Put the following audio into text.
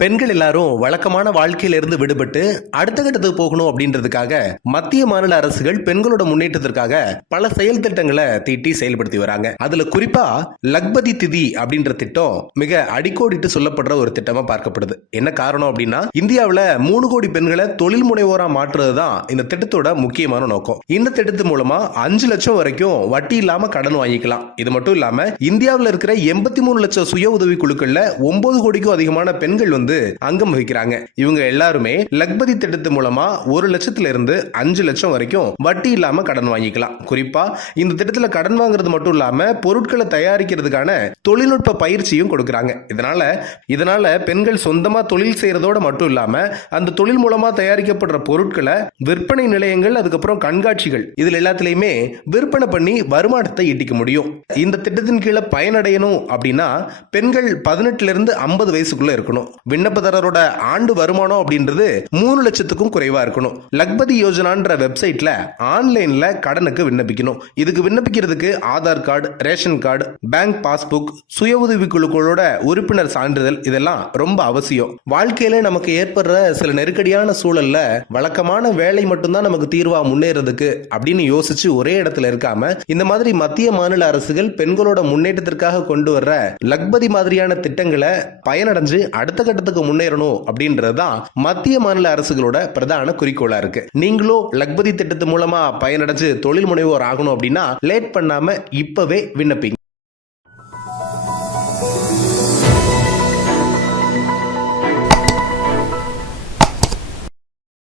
பெண்கள் எல்லாரும் வழக்கமான வாழ்க்கையில இருந்து விடுபட்டு அடுத்த கட்டத்துக்கு போகணும் அப்படின்றதுக்காக மத்திய மாநில அரசுகள் பெண்களோட முன்னேற்றத்திற்காக பல செயல் திட்டங்களை தீட்டி செயல்படுத்தி வராங்க. அதுல குறிப்பா லக்பதி திதி அப்படின்ற திட்டம் மிக அடிக்கோடிட்டு சொல்லப்படுற ஒரு திட்டமா பார்க்கப்படுது. என்ன காரணம் அப்படின்னா, இந்தியாவில் 3 கோடி பெண்களை தொழில் முனைவோரா மாற்றுறது தான் இந்த திட்டத்தோட முக்கியமான நோக்கம். இந்த திட்டத்து மூலமா 5 லட்சம் வரைக்கும் வட்டி இல்லாம கடன் வாங்கிக்கலாம். இது மட்டும் இல்லாம இந்தியாவில் இருக்கிற 83 லட்சம் சுய உதவி குழுக்கள்ல 9 கோடிக்கும் அதிகமான பெண்கள் அங்கம் வகிக்கிறாங்க. இவங்க எல்லாருமே லக்பதி திட்டத்து மூலமா 1 லட்சத்துல இருந்து 5 லட்சம் வரைக்கும் வட்டி இல்லாம கடன் வாங்கிக்கலாம். குறிப்பா இந்த திட்டத்துல கடன் வாங்குறது மட்டும் இல்லாம பொருட்களை தயாரிக்கிறதுக்கான தொழில்நுட்ப பயிற்சியும் கொடுக்கறாங்க. இதனால பெண்கள் சொந்தமா தொழில் செய்யறதோட மட்டும் இல்லாம அந்த தொழில் மூலமா தயாரிக்கப்படுற பொருட்களை விற்பனை நிலையங்கள், அதுக்கப்புறம் கண்காட்சிகள், இதுல எல்லாத்திலையுமே விற்பனை பண்ணி வருமானத்தை ஈட்டிக்க முடியும். இந்த திட்டத்தின் கீழே பயனடையணும் அப்படின்னா பெண்கள் 18 இருந்து 50 வயசுக்குள்ள இருக்கணும். விண்ணப்பதாரரோட ஆண்டு வருமானம் அப்படின்றது 3 லட்சத்துக்கும் குறைவா இருக்கணும். லக்பதி யோஜனான்ற வெப்சைட்ல ஆன்லைன்ல கடனுக்கு விண்ணப்பிக்கணும். இதுக்கு விண்ணப்பிக்கிறதுக்கு Aadhaar card, ration card, bank passbook, சுய உதவி குழுக்களோட உறுப்பினர் சான்றிதழ் இதெல்லாம் ரொம்ப அவசியம். வாழ்க்கையில நமக்கு ஏற்படுற சில நெருக்கடியான சூழல்ல வழக்கமான வேலை மட்டும்தான் நமக்கு தீர்வா முன்னேறதுக்கு அப்படின்னு யோசிச்சு ஒரே இடத்துல இருக்காம இந்த மாதிரி மத்திய மாநில அரசுகள் பெண்களோட முன்னேற்றத்திற்காக கொண்டு வர்ற லக்பதி மாதிரியான திட்டங்களை பயனடைஞ்சு அடுத்த கட்டத்துக்கு முன்னேறணும் அப்படின்றதுதான் மத்திய மாநில அரசுகளோட பிரதான குறிக்கோளா இருக்கு. நீங்களும் லக்பதி திட்டத்து மூலமா பயனடைஞ்சு தொழில் முனைவோர் ஆகணும் அப்படின்னா லேட் பண்ணாம இப்பவே விண்ணப்பிங்க.